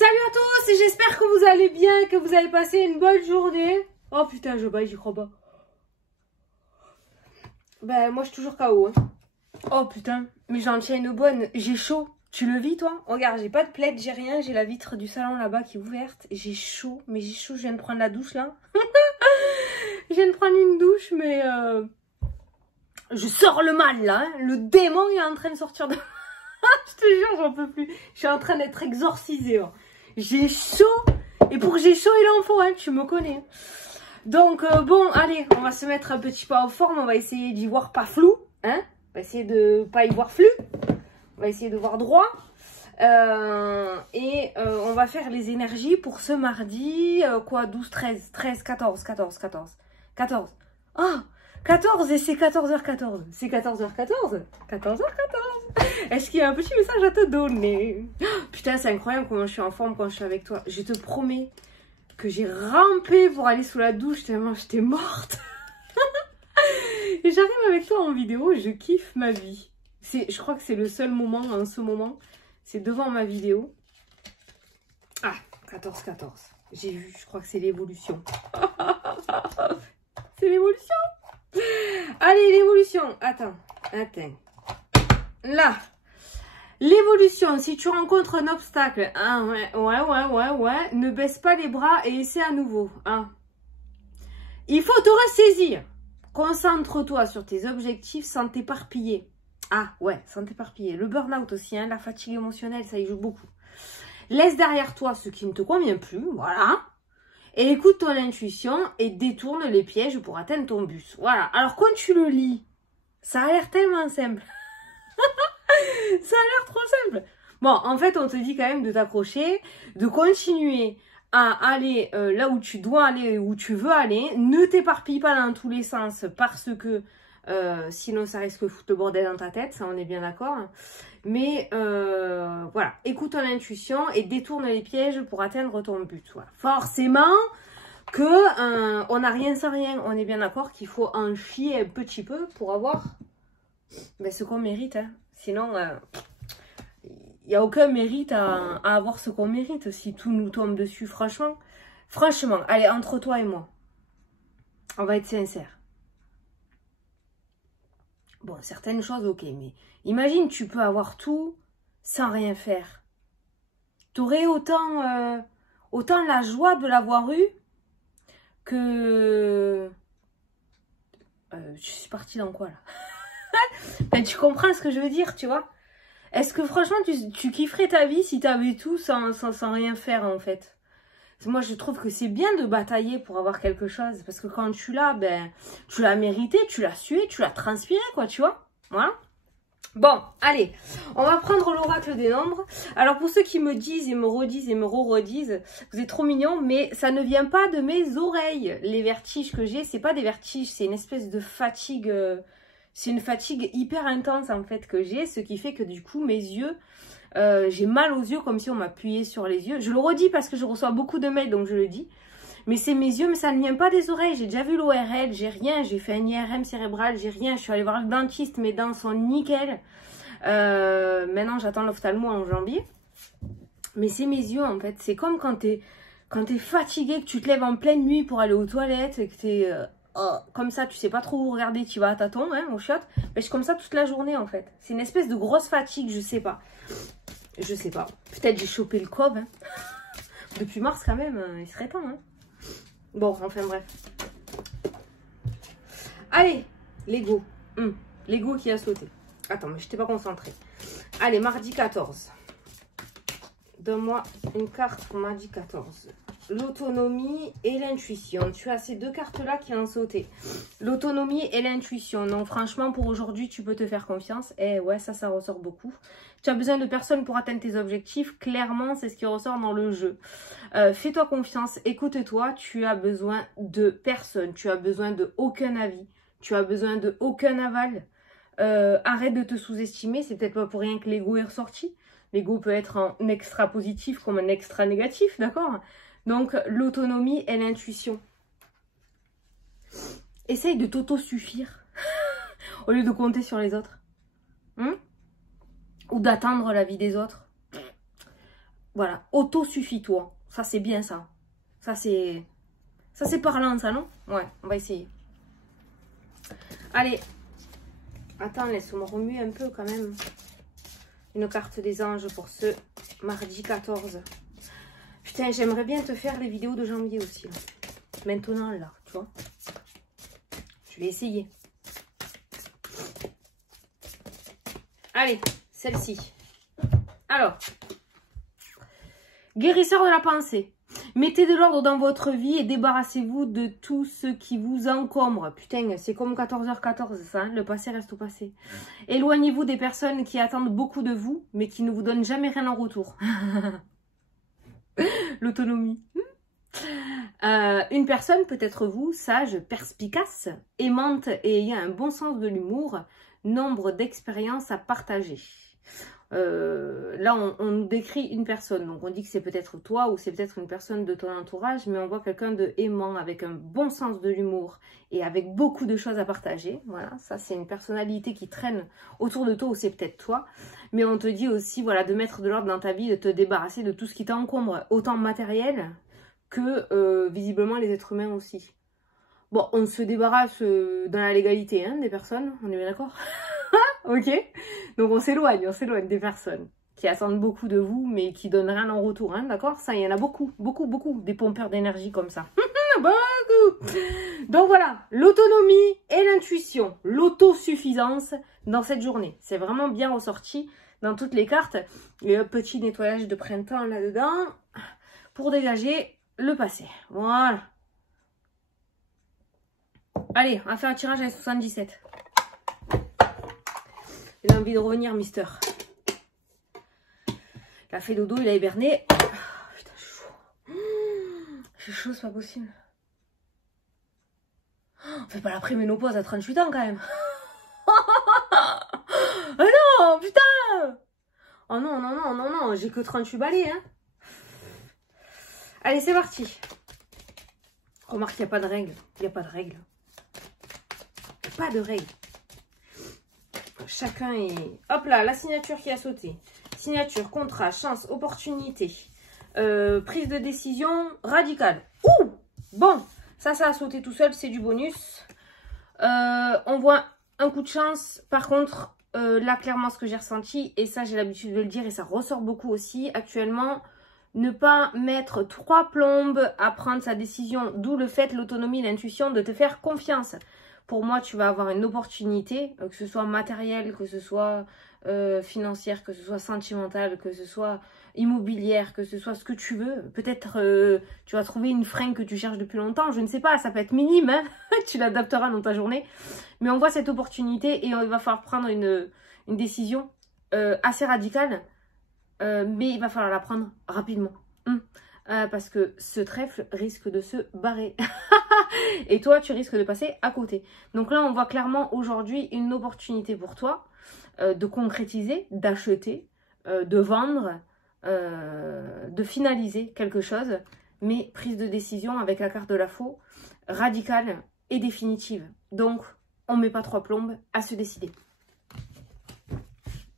Salut à tous, j'espère que vous allez bien, que vous avez passé une bonne journée. Oh putain, je baille, j'y crois pas. Ben moi je suis toujours KO. Hein. Oh putain, mais j'en tiens une bonne, j'ai chaud. Tu le vis toi? Regarde, j'ai pas de plaid, j'ai rien, j'ai la vitre du salon là-bas qui est ouverte. J'ai chaud, mais j'ai chaud, je viens de prendre la douche là. Je viens de prendre une douche, mais je sors le mal là. Hein. Le démon est en train de sortir de... Je te jure, j'en peux plus. Je suis en train d'être exorcisée. Hein. J'ai chaud. Et pour que j'ai chaud, il en faut, hein, tu me connais. Donc, bon, allez, on va se mettre un petit pas en forme. On va essayer d'y voir pas flou. Hein. On va essayer de pas y voir flou. On va essayer de voir droit. On va faire les énergies pour ce mardi. Quoi, 12, 13, 13, 14. 14. Ah, 14 et c'est 14h14. C'est 14h14. 14h14. Est-ce qu'il y a un petit message à te donner? Putain, c'est incroyable comment je suis en forme quand je suis avec toi. Je te promets que j'ai rampé pour aller sous la douche tellement j'étais morte. Et j'arrive avec toi en vidéo, je kiffe ma vie. Je crois que c'est le seul moment en ce moment. C'est devant ma vidéo. Ah, 14-14. J'ai vu, je crois que c'est l'évolution. C'est l'évolution. Allez, l'évolution. Attends. Là. L'évolution, si tu rencontres un obstacle, hein, ouais, ne baisse pas les bras et essaie à nouveau. Hein. Il faut te ressaisir. Concentre-toi sur tes objectifs sans t'éparpiller. Ah ouais, sans t'éparpiller. Le burn-out aussi, hein, la fatigue émotionnelle, ça y joue beaucoup. Laisse derrière toi ce qui ne te convient plus, voilà. Et écoute ton intuition et détourne les pièges pour atteindre ton but. Voilà. Alors quand tu le lis, ça a l'air tellement simple. Ça a l'air trop simple. Bon, en fait, on te dit quand même de t'accrocher, de continuer à aller là où tu dois aller, où tu veux aller. Ne t'éparpille pas dans tous les sens parce que sinon ça risque de foutre le bordel dans ta tête, ça on est bien d'accord. Mais voilà, écoute ton intuition et détourne les pièges pour atteindre ton but. Voilà. Forcément que on n'a rien sans rien, on est bien d'accord qu'il faut en chier un petit peu pour avoir ce qu'on mérite. Hein. Sinon, il n'y a aucun mérite à avoir ce qu'on mérite si tout nous tombe dessus. Franchement, allez, entre toi et moi, on va être sincères. Bon, certaines choses, ok, mais imagine, tu peux avoir tout sans rien faire. Tu aurais autant la joie de l'avoir eu que... je suis partie dans quoi, là? Ben, tu comprends ce que je veux dire, tu vois? Est-ce que franchement, tu kifferais ta vie si tu avais tout sans rien faire, en fait? Moi, je trouve que c'est bien de batailler pour avoir quelque chose. Parce que quand tu l'as, ben, tu l'as mérité, tu l'as sué, tu l'as transpiré, quoi, tu vois? Voilà. Bon, allez, on va prendre l'oracle des nombres. Alors, pour ceux qui me disent et me redisent et me re-redisent, vous êtes trop mignons, mais ça ne vient pas de mes oreilles. Les vertiges que j'ai, c'est pas des vertiges, c'est une espèce de fatigue... c'est une fatigue hyper intense en fait que j'ai, ce qui fait que du coup mes yeux, j'ai mal aux yeux comme si on m'appuyait sur les yeux. Je le redis parce que je reçois beaucoup de mails donc je le dis. Mais c'est mes yeux, mais ça ne vient pas des oreilles. J'ai déjà vu l'ORL, j'ai rien, j'ai fait un IRM cérébral, j'ai rien. Je suis allée voir le dentiste, mes dents sont nickel. Maintenant j'attends l'ophtalmo en janvier. Mais c'est mes yeux en fait. C'est comme quand t'es fatigué, que tu te lèves en pleine nuit pour aller aux toilettes et que t'es... comme ça, tu sais pas trop où regarder, tu vas à tâtons, hein, au chiottes. Mais je suis comme ça toute la journée, en fait. C'est une espèce de grosse fatigue, je sais pas. Je sais pas. Peut-être j'ai chopé le Covid. Hein. Depuis mars, quand même, il serait temps. Hein. Bon, enfin bref. Allez, Lego. Lego qui a sauté. Attends, mais je t'ai pas concentrée. Allez, mardi 14. Donne-moi une carte pour mardi 14. L'autonomie et l'intuition. Tu as ces deux cartes-là qui ont sauté. L'autonomie et l'intuition. Non, franchement, pour aujourd'hui, tu peux te faire confiance. Et ouais, ça ressort beaucoup. Tu as besoin de personne pour atteindre tes objectifs. Clairement, c'est ce qui ressort dans le jeu. Fais-toi confiance, écoute-toi. Tu as besoin de personne. Tu as besoin de aucun avis. Tu as besoin de aucun aval. Arrête de te sous-estimer. C'est peut-être pas pour rien que l'ego est ressorti. L'ego peut être un extra positif comme un extra négatif, d'accord ? Donc, l'autonomie et l'intuition. Essaye de t'auto-suffire au lieu de compter sur les autres. Ou d'attendre la vie des autres. Voilà, autosuffis-toi. Ça, c'est bien ça. Ça, c'est parlant, ça, non? Ouais, on va essayer. Allez. Attends, laisse-moi remuer un peu quand même. Une carte des anges pour ce mardi 14. Putain, j'aimerais bien te faire les vidéos de janvier aussi. Là. Maintenant, là, tu vois. Je vais essayer. Allez, celle-ci. Alors. Guérisseur de la pensée. Mettez de l'ordre dans votre vie et débarrassez-vous de tout ce qui vous encombre. Putain, c'est comme 14h14, ça, hein, le passé reste au passé. Éloignez-vous des personnes qui attendent beaucoup de vous, mais qui ne vous donnent jamais rien en retour. L'autonomie. Une personne peut être vous, sage, perspicace, aimante et ayant un bon sens de l'humour, nombre d'expériences à partager. Là, on nous décrit une personne. Donc, on dit que c'est peut-être toi ou c'est peut-être une personne de ton entourage, mais on voit quelqu'un de aimant, avec un bon sens de l'humour et avec beaucoup de choses à partager. Voilà, ça, c'est une personnalité qui traîne autour de toi ou c'est peut-être toi. Mais on te dit aussi, voilà, de mettre de l'ordre dans ta vie, de te débarrasser de tout ce qui t'encombre, autant matériel que, visiblement, les êtres humains aussi. Bon, on se débarrasse dans la légalité, hein, des personnes, on est bien d'accord? Ok, donc on s'éloigne des personnes qui attendent beaucoup de vous, mais qui donnent rien en retour, hein, d'accord? Ça, il y en a beaucoup, des pompeurs d'énergie comme ça. Beaucoup. Donc voilà, l'autonomie et l'intuition, l'autosuffisance dans cette journée. C'est vraiment bien ressorti dans toutes les cartes. Et un petit nettoyage de printemps là-dedans pour dégager le passé. Voilà. Allez, on va faire un tirage à 77. Il a envie de revenir, Mister. Il a fait dodo, il a hiberné. Oh, putain, j'ai chaud. J'ai chaud, c'est pas possible. On fait pas la préménopause à 38 ans, quand même. Oh non, putain. Oh non, non, non, non, non. J'ai que 38 balais, hein. Allez, c'est parti. Remarque, il n'y a pas de règle. Il n'y a pas de règle. Il n'y a pas de règle. Chacun est... Hop là, la signature qui a sauté. Signature, contrat, chance, opportunité. Prise de décision radicale. Ouh! Bon, ça a sauté tout seul, c'est du bonus. On voit un coup de chance. Par contre, là, clairement, ce que j'ai ressenti, et ça, j'ai l'habitude de le dire, et ça ressort beaucoup aussi, actuellement, ne pas mettre 3 plombes à prendre sa décision. D'où le fait, l'autonomie, l'intuition, de te faire confiance. Pour moi, tu vas avoir une opportunité, que ce soit matérielle, que ce soit financière, que ce soit sentimentale, que ce soit immobilière, que ce soit ce que tu veux. Peut-être tu vas trouver une fringue que tu cherches depuis longtemps, je ne sais pas, ça peut être minime, hein. Tu l'adapteras dans ta journée. Mais on voit cette opportunité et il va falloir prendre une décision assez radicale, mais il va falloir la prendre rapidement. Parce que ce trèfle risque de se barrer. Et toi, tu risques de passer à côté. Donc là, on voit clairement aujourd'hui une opportunité pour toi de concrétiser, d'acheter, de vendre, de finaliser quelque chose. Mais prise de décision avec la carte de la faux, radicale et définitive. Donc, on ne met pas 3 plombes à se décider.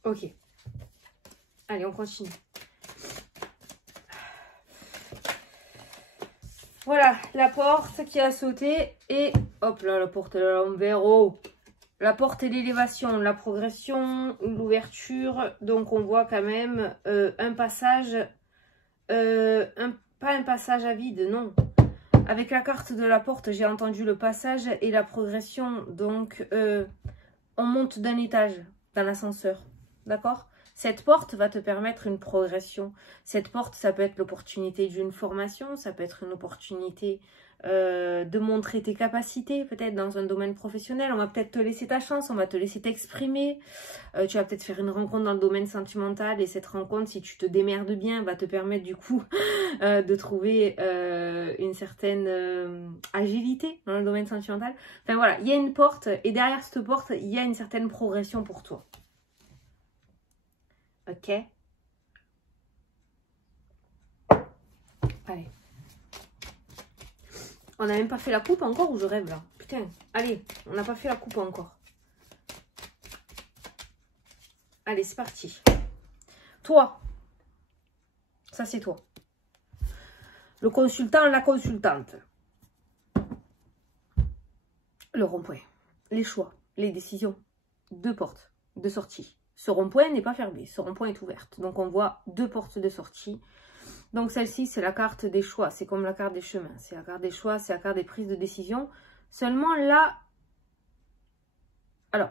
Ok. Allez, on continue. Voilà, la porte qui a sauté et hop là, la porte à l'envers. Oh. La porte et l'élévation, la progression, l'ouverture. Donc on voit quand même un passage, pas un passage à vide, non. Avec la carte de la porte, j'ai entendu le passage et la progression. Donc on monte d'un étage dans l'ascenseur, d'accord? Cette porte va te permettre une progression. Cette porte, ça peut être l'opportunité d'une formation, ça peut être une opportunité de montrer tes capacités, peut-être dans un domaine professionnel. On va peut-être te laisser ta chance, on va te laisser t'exprimer. Tu vas peut-être faire une rencontre dans le domaine sentimental et cette rencontre, si tu te démerdes bien, va te permettre du coup de trouver une certaine agilité dans le domaine sentimental. Enfin voilà, il y a une porte et derrière cette porte, il y a une certaine progression pour toi. Ok. Allez. On n'a même pas fait la coupe encore ou je rêve là? Putain. Allez, on n'a pas fait la coupe encore. Allez, c'est parti. Toi, Ça, c'est toi. Le consultant, la consultante. Le rond-point. Les choix, les décisions. 2 portes de sortie. Ce rond-point n'est pas fermé. Ce rond-point est ouvert. Donc, on voit 2 portes de sortie. Donc, celle-ci, c'est la carte des choix. C'est comme la carte des chemins. C'est la carte des choix, c'est la carte des prises de décision. Seulement, là... Alors,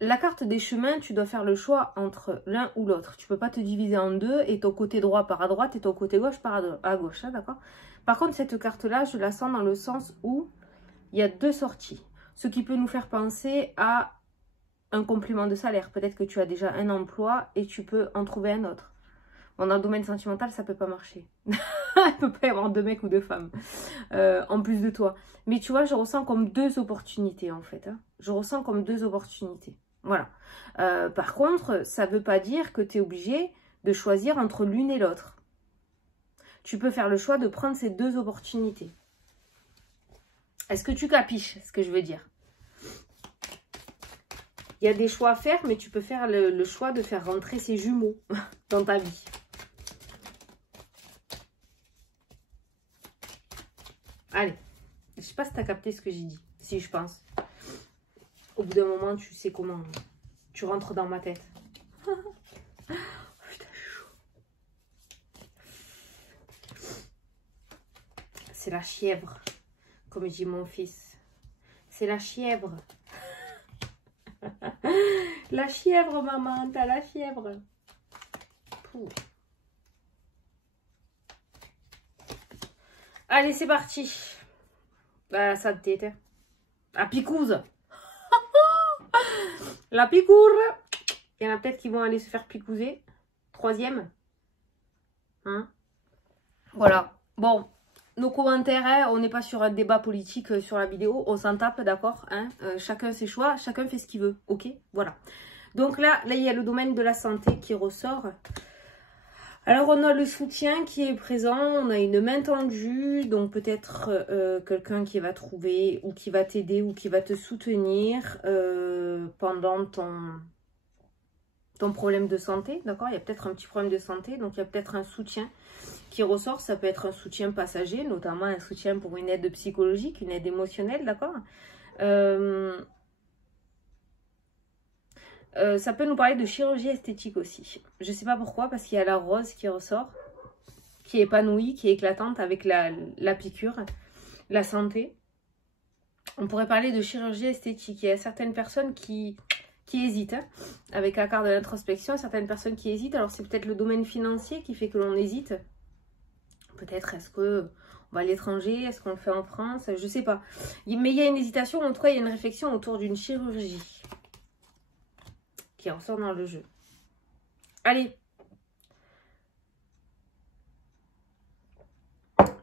la carte des chemins, tu dois faire le choix entre l'un ou l'autre. Tu ne peux pas te diviser en deux et ton côté droit part à droite et ton côté gauche part à gauche. Hein, d'accord? Par contre, cette carte-là, je la sens dans le sens où il y a 2 sorties. Ce qui peut nous faire penser à un complément de salaire. Peut-être que tu as déjà un emploi et tu peux en trouver un autre. Bon, dans le domaine sentimental, ça ne peut pas marcher. Il ne peut pas y avoir 2 mecs ou 2 femmes en plus de toi. Mais tu vois, je ressens comme 2 opportunités en fait. Hein. Je ressens comme 2 opportunités. Voilà. Par contre, ça ne veut pas dire que tu es obligé de choisir entre l'une et l'autre. Tu peux faire le choix de prendre ces 2 opportunités. Est-ce que tu capiches ce que je veux dire? Il y a des choix à faire, mais tu peux faire le choix de faire rentrer ces jumeaux dans ta vie. Allez, je ne sais pas si tu as capté ce que j'ai dit. Si, je pense. Au bout d'un moment, tu sais comment. Tu rentres dans ma tête. Oh, putain, chaud. C'est la chèvre, comme dit mon fils. C'est la chèvre. La chèvre, maman, t'as la chèvre. Pouh. Allez, c'est parti. La santé, hein. La picouse. La picoure. Il y en a peut-être qui vont aller se faire picouser. 3e. Hein? Voilà. Bon, nos commentaires, hein, on n'est pas sur un débat politique sur la vidéo. On s'en tape, d'accord, hein? Chacun ses choix, chacun fait ce qu'il veut. Ok, voilà. Donc là, il y a le domaine de la santé qui ressort. Alors, on a le soutien qui est présent, on a une main tendue, donc peut-être quelqu'un qui va trouver ou qui va t'aider ou qui va te soutenir pendant ton problème de santé, d'accord? Il y a peut-être un petit problème de santé, donc il y a peut-être un soutien qui ressort. Ça peut être un soutien passager, notamment un soutien pour une aide psychologique, une aide émotionnelle, d'accord? Ça peut nous parler de chirurgie esthétique aussi. Je ne sais pas pourquoi, parce qu'il y a la rose qui ressort, qui est épanouie, qui est éclatante avec la piqûre, la santé. On pourrait parler de chirurgie esthétique. Il y a certaines personnes qui hésitent, hein, avec la carte de l'introspection, certaines personnes qui hésitent. Alors c'est peut-être le domaine financier qui fait que l'on hésite. Peut-être est-ce qu'on va à l'étranger, est-ce qu'on le fait en France, je ne sais pas. Mais il y a une hésitation, en tout cas il y a une réflexion autour d'une chirurgie qui ressort dans le jeu. Allez.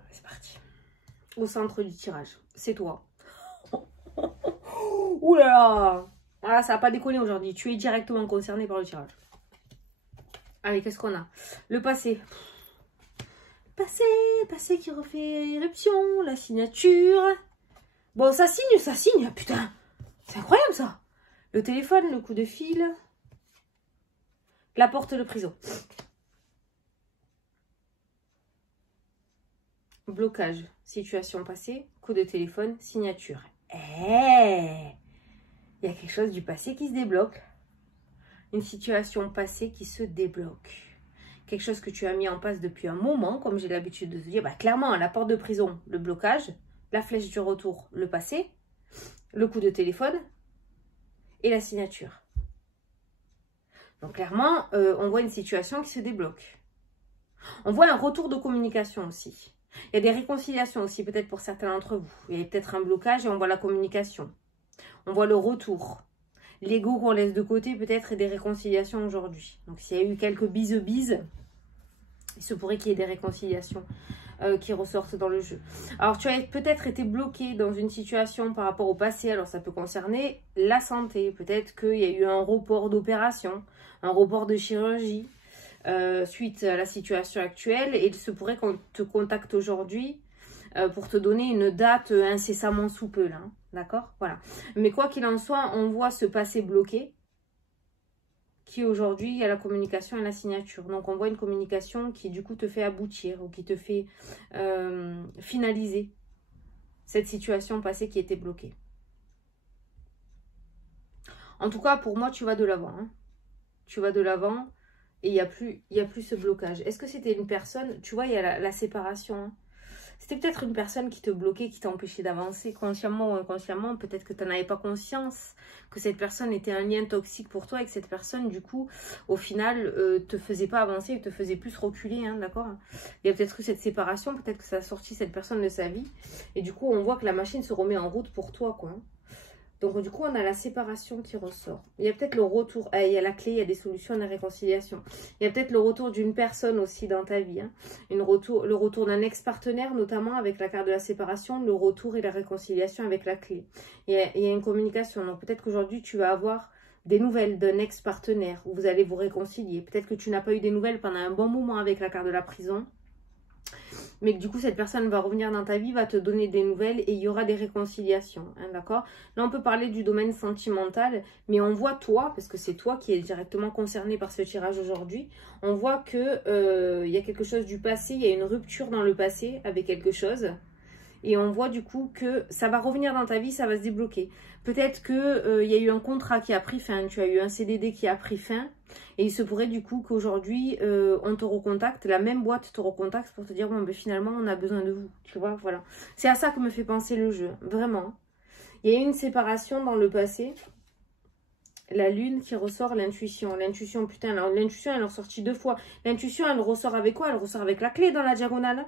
C'est parti. Au centre du tirage. C'est toi. Ouh là là. Ah, ça n'a pas déconné aujourd'hui. Tu es directement concerné par le tirage. Allez, qu'est-ce qu'on a? Le passé. Passé qui refait éruption. La signature. Bon, ça signe. Putain. C'est incroyable ça. Le téléphone, le coup de fil. La porte de prison. Blocage. Situation passée. Coup de téléphone. Signature. Il y a quelque chose du passé qui se débloque. Une situation passée qui se débloque. Quelque chose que tu as mis en place depuis un moment, comme j'ai l'habitude de te dire. Bah, clairement, la porte de prison, le blocage. La flèche du retour, le passé. Le coup de téléphone. Et la signature. Donc clairement, on voit une situation qui se débloque. On voit un retour de communication aussi. Il y a des réconciliations aussi, peut-être pour certains d'entre vous. Il y a peut-être un blocage et on voit la communication. On voit le retour. L'ego qu'on laisse de côté peut-être et des réconciliations aujourd'hui. Donc s'il y a eu quelques bises, il se pourrait qu'il y ait des réconciliations qui ressortent dans le jeu. Alors tu as peut-être été bloqué dans une situation par rapport au passé. Alors ça peut concerner la santé. Peut-être qu'il y a eu un report d'opération, un report de chirurgie suite à la situation actuelle. Et il se pourrait qu'on te contacte aujourd'hui pour te donner une date incessamment sous peu. Là, d'accord, voilà. Mais quoi qu'il en soit, on voit ce passé bloqué qui aujourd'hui, il y a la communication et la signature. Donc, on voit une communication qui, du coup, te fait aboutir ou qui te fait finaliser cette situation passée qui était bloquée. En tout cas, pour moi, tu vas de l'avant. Hein. Tu vas de l'avant et il y a plus ce blocage. Est-ce que c'était une personne? Tu vois, il y a la séparation. Hein. C'était peut-être une personne qui te bloquait, qui t'empêchait d'avancer consciemment ou inconsciemment. Peut-être que tu n'en avais pas conscience, que cette personne était un lien toxique pour toi et que cette personne, du coup, au final, te faisait pas avancer, te faisait plus reculer, hein, d'accord? Il y a peut-être eu cette séparation, peut-être que ça a sorti cette personne de sa vie. Et du coup, on voit que la machine se remet en route pour toi, quoi. Donc, du coup, on a la séparation qui ressort. Il y a peut-être le retour. Il y a la clé, il y a des solutions de réconciliation. Il y a peut-être le retour d'une personne aussi dans ta vie. Hein. Le retour d'un ex-partenaire, notamment avec la carte de la séparation, le retour et la réconciliation avec la clé. Il y a une communication. Donc, peut-être qu'aujourd'hui, tu vas avoir des nouvelles d'un ex-partenaire où vous allez vous réconcilier. Peut-être que tu n'as pas eu des nouvelles pendant un bon moment avec la carte de la prison. Mais que du coup, cette personne va revenir dans ta vie, va te donner des nouvelles et il y aura des réconciliations, hein, d'accord? Là, on peut parler du domaine sentimental, mais on voit toi, parce que c'est toi qui es directement concerné par ce tirage aujourd'hui, on voit que y a quelque chose du passé, il y a une rupture dans le passé avec quelque chose. Et on voit du coup que ça va revenir dans ta vie, ça va se débloquer. Peut-être qu'il y a eu un contrat qui a pris fin, tu as eu un CDD qui a pris fin. Et il se pourrait du coup qu'aujourd'hui, on te recontacte, la même boîte te recontacte pour te dire, bon, ben, finalement, on a besoin de vous. Tu vois, voilà. C'est à ça que me fait penser le jeu, vraiment. Il y a eu une séparation dans le passé. La lune qui ressort, l'intuition. L'intuition, putain, l'intuition, elle est ressortie 2 fois. L'intuition, elle ressort avec quoi? Elle ressort avec la clé dans la diagonale.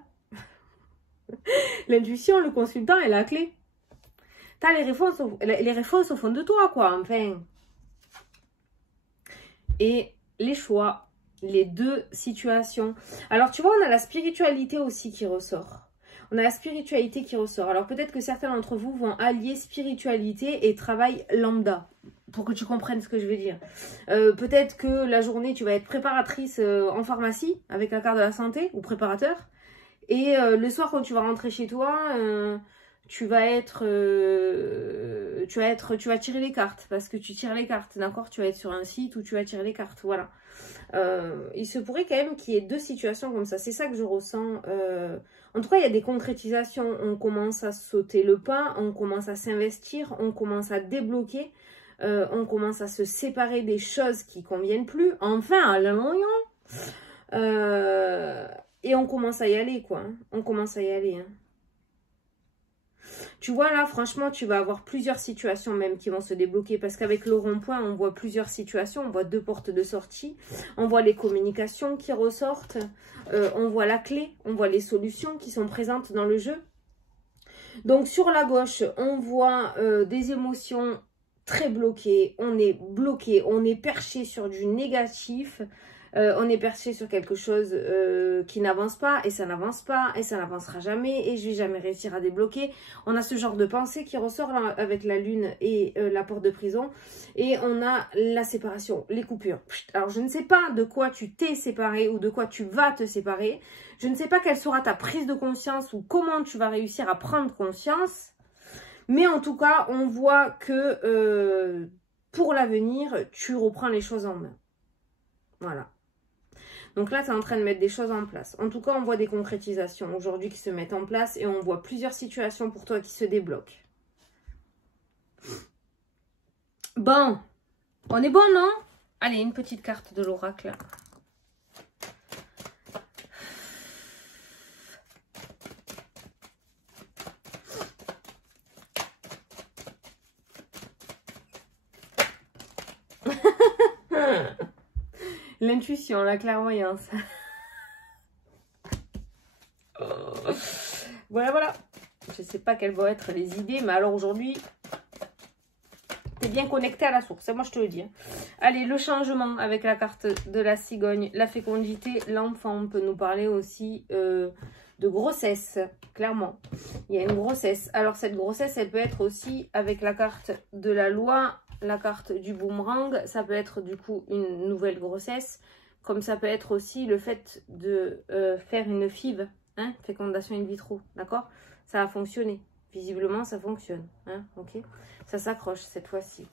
L'intuition, le consultant et la clé. T'as les réponses au fond de toi, quoi, enfin. Et les choix, les deux situations. Alors, tu vois, on a la spiritualité aussi qui ressort. On a la spiritualité qui ressort. Alors, peut-être que certains d'entre vous vont allier spiritualité et travail lambda. Pour que tu comprennes ce que je veux dire. Peut-être que la journée, tu vas être préparatrice en pharmacie avec la carte de la santé ou préparateur. Et le soir, quand tu vas rentrer chez toi, tu vas tirer les cartes parce que tu tires les cartes, d'accord? Tu vas être sur un site où tu vas tirer les cartes, voilà. Il se pourrait quand même qu'il y ait 2 situations comme ça. C'est ça que je ressens. En tout cas, il y a des concrétisations. On commence à sauter le pas, on commence à s'investir, on commence à débloquer, on commence à se séparer des choses qui conviennent plus. Enfin, allons-y. Et on commence à y aller, quoi. Hein. On commence à y aller. Hein. Tu vois, là, franchement, tu vas avoir plusieurs situations même qui vont se débloquer. Parce qu'avec le rond-point, on voit plusieurs situations. On voit 2 portes de sortie. On voit les communications qui ressortent. On voit la clé. On voit les solutions qui sont présentes dans le jeu. Donc, sur la gauche, on voit des émotions très bloquées. On est bloqué. On est perché sur du négatif. On est perché sur quelque chose qui n'avance pas et ça n'avance pas et ça n'avancera jamais et je vais jamais réussir à débloquer. On a ce genre de pensée qui ressort là, avec la lune et la porte de prison et on a la séparation, les coupures. Alors je ne sais pas de quoi tu t'es séparé ou de quoi tu vas te séparer. Je ne sais pas quelle sera ta prise de conscience ou comment tu vas réussir à prendre conscience. Mais en tout cas, on voit que pour l'avenir, tu reprends les choses en main. Voilà. Donc là, tu es en train de mettre des choses en place. En tout cas, on voit des concrétisations aujourd'hui qui se mettent en place et on voit plusieurs situations pour toi qui se débloquent. Bon, on est bon, non? Allez, une petite carte de l'oracle. L'intuition, la clairvoyance. Voilà. Je ne sais pas quelles vont être les idées, mais alors aujourd'hui, tu es bien connecté à la source. Moi, je te le dis. Hein. Allez, le changement avec la carte de la cigogne, la fécondité, l'enfant. On peut nous parler aussi de grossesse, clairement. Il y a une grossesse. Alors, cette grossesse, elle peut être aussi avec la carte de la loi, la carte du boomerang. Ça peut être du coup une nouvelle grossesse. Comme ça peut être aussi le fait de faire une FIV, hein, fécondation in vitro, d'accord? Ça a fonctionné. Visiblement, ça fonctionne. Hein, ok, ça s'accroche cette fois-ci.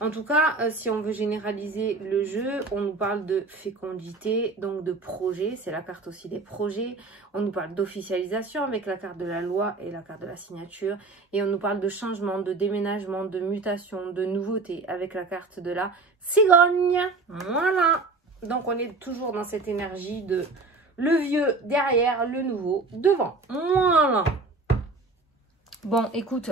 En tout cas, si on veut généraliser le jeu, on nous parle de fécondité, donc de projet. C'est la carte aussi des projets. On nous parle d'officialisation avec la carte de la loi et la carte de la signature. Et on nous parle de changement, de déménagement, de mutation, de nouveauté avec la carte de la cigogne. Voilà. Donc, on est toujours dans cette énergie de le vieux derrière, le nouveau devant. Voilà. Bon, écoute,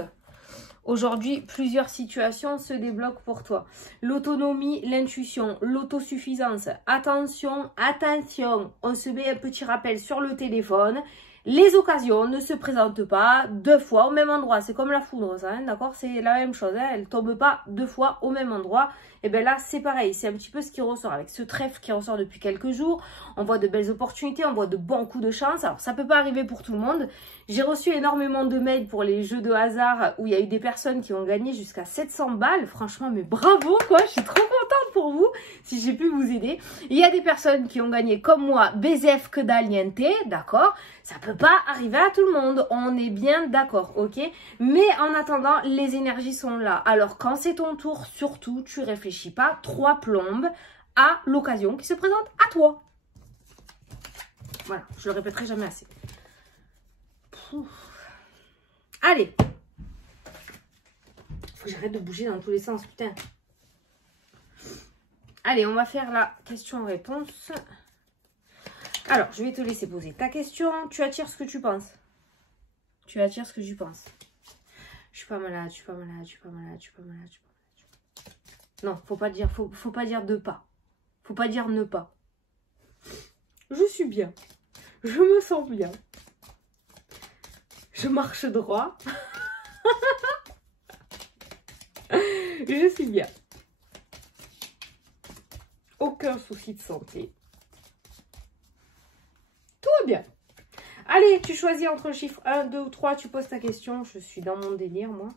aujourd'hui, plusieurs situations se débloquent pour toi. L'autonomie, l'intuition, l'autosuffisance. Attention, attention, on se met un petit rappel sur le téléphone. Les occasions ne se présentent pas 2 fois au même endroit. C'est comme la foudre, ça, hein, d'accord? C'est la même chose, hein, elle ne tombe pas 2 fois au même endroit. Et bien là, c'est pareil, c'est un petit peu ce qui ressort avec ce trèfle qui ressort depuis quelques jours. On voit de belles opportunités, on voit de bons coups de chance. Alors, ça ne peut pas arriver pour tout le monde. J'ai reçu énormément de mails pour les jeux de hasard où il y a eu des personnes qui ont gagné jusqu'à 700 balles. Franchement, mais bravo, quoi. Je suis trop contente pour vous, si j'ai pu vous aider. Il y a des personnes qui ont gagné, comme moi, BZF que d'aliente, d'accord? Ça peut pas arriver à tout le monde, on est bien d'accord, ok? Mais en attendant, les énergies sont là. Alors, quand c'est ton tour, surtout, tu réfléchis pas 3 plombes à l'occasion qui se présente à toi. Voilà, je le répéterai jamais assez. Pouf. Allez. Faut que j'arrête de bouger dans tous les sens, putain. Allez, on va faire la question-réponse. Alors, je vais te laisser poser ta question. Tu attires ce que tu penses. Tu attires ce que tu penses. Je suis pas malade, je suis pas malade, je suis pas malade, je suis pas malade, je suis pas malade. Non, faut pas dire, faut pas dire de pas. Faut pas dire ne pas. Je suis bien. Je me sens bien. Je marche droit. Je suis bien. Aucun souci de santé. Tout va bien. Allez, tu choisis entre le chiffre 1, 2 ou 3. Tu poses ta question. Je suis dans mon délire, moi.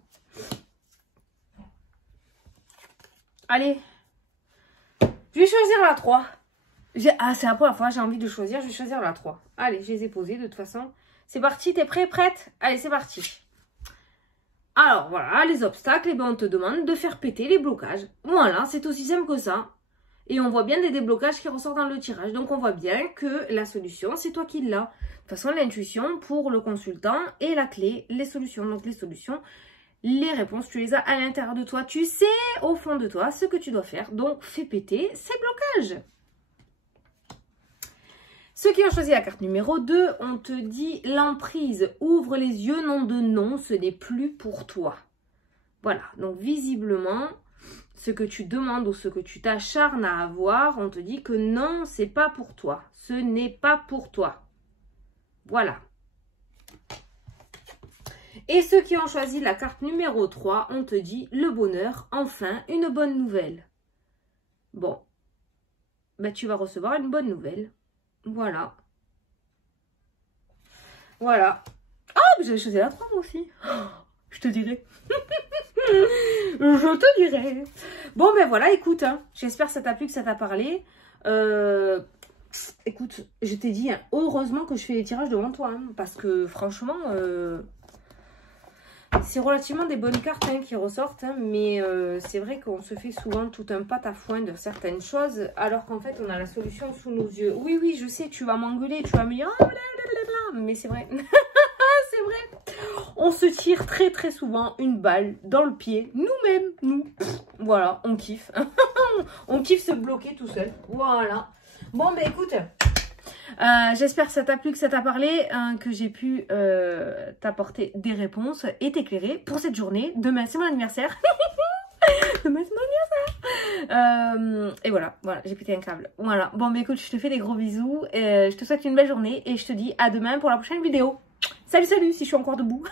Allez. Je vais choisir la 3. Ah, c'est la première fois. J'ai envie de choisir. Je vais choisir la 3. Allez, je les ai posées de toute façon. C'est parti. T'es prêt, prête? Allez, c'est parti. Alors, voilà. Les obstacles. Eh ben, on te demande de faire péter les blocages. Voilà, c'est aussi simple que ça. Et on voit bien des déblocages qui ressortent dans le tirage. Donc, on voit bien que la solution, c'est toi qui l'as. De toute façon, l'intuition pour le consultant et la clé, les solutions. Donc, les solutions, les réponses, tu les as à l'intérieur de toi. Tu sais au fond de toi ce que tu dois faire. Donc, fais péter ces blocages. Ceux qui ont choisi la carte numéro 2, on te dit l'emprise. Ouvre les yeux, nom de non, ce n'est plus pour toi. Voilà. Donc, visiblement, ce que tu demandes ou ce que tu t'acharnes à avoir, on te dit que non, c'est pas pour toi. Ce n'est pas pour toi. Voilà. Et ceux qui ont choisi la carte numéro 3, on te dit le bonheur, enfin, une bonne nouvelle. Bon. Ben, tu vas recevoir une bonne nouvelle. Voilà. Voilà. Ah, mais j'avais choisi la 3 moi aussi. Oh, je te dirai. Je te dirai. Bon, ben voilà, écoute, hein, j'espère que ça t'a plu, que ça t'a parlé. Écoute, je t'ai dit, hein, heureusement que je fais les tirages devant toi, hein, parce que franchement, c'est relativement des bonnes cartes hein, qui ressortent, hein, mais c'est vrai qu'on se fait souvent tout un patafoin de certaines choses, alors qu'en fait, on a la solution sous nos yeux. Oui, oui, je sais, tu vas m'engueuler, tu vas me dire, oh, blablabla, mais c'est vrai. C'est vrai. On se tire très très souvent une balle dans le pied, nous-mêmes, nous. Voilà, on kiffe. On kiffe se bloquer tout seul. Voilà. Bon, ben écoute, j'espère que ça t'a plu, que ça t'a parlé, hein, que j'ai pu t'apporter des réponses et t'éclairer pour cette journée. Demain, c'est mon anniversaire. Demain, c'est mon anniversaire. Et voilà, j'ai pété un câble. Voilà. Bon, ben écoute, je te fais des gros bisous. Je te souhaite une belle journée et je te dis à demain pour la prochaine vidéo. Salut, salut, si je suis encore debout.